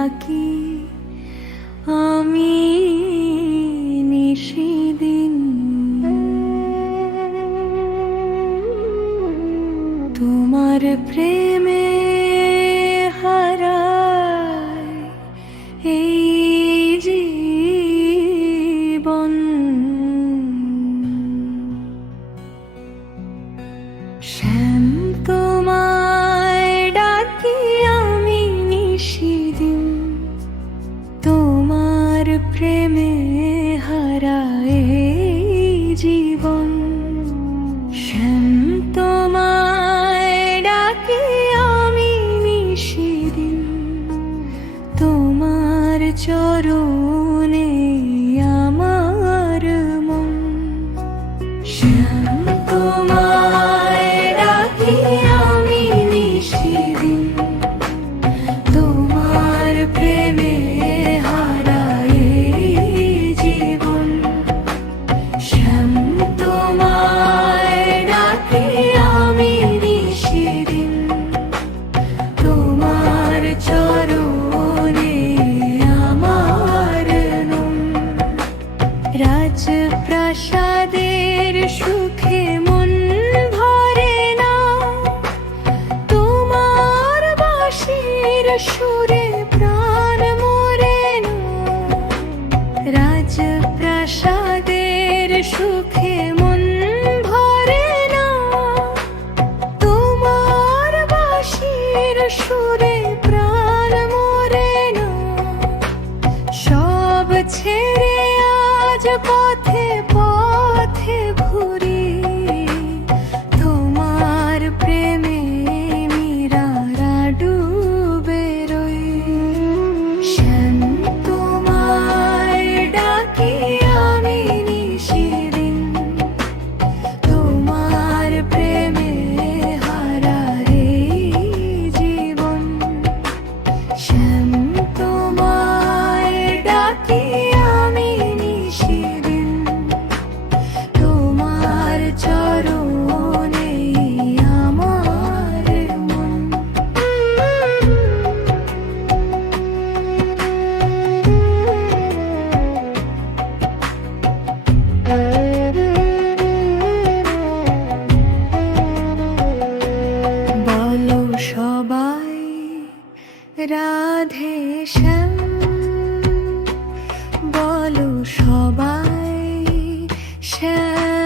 ডাকি আমি নিশিদিন, তোমার প্রেমে হারায় এই জীবন। শ্যাম তোমায় ডাকি আমি নিশিদিন, তোমার প্রেমে হারায় এই জীবন। শ্যাম তোমায় ডাকি আমি নিশিদিন, তোমার চরণে আমার মন। শ্যাম তোমায় ডাকি আমি নিশিদিন, তোমার প্রেমে হারায় এই জীবন। শ্যাম তোমায় ডাকি আমি নিশিদিন, তোমার চরণে আমার নম। রাজপ্রাসাদের সুখে মন ভরে না, তোমার বাঁশির সুরে প্রাণ মরে না। রাজপ্রাসাদের সুখে মন ভরে না, তোমার বাঁশির সুরে প্রাণ মরে না। সব ছেড়ে আজ পথে পথে ঘুরি, তোমার প্রেমে মীরারা ডুবে রই। শ্যাম তোমায় ডাকি আমি নিশিদিন, তোমার প্রেমে হারায় এই জীবন। শ্যাম তোমায় ডাকি আমি নিশিদিন, তোমার চরণে আমার মন। বলো সবাই রাধে শ্যাম, বলো সবাই শ্যাম।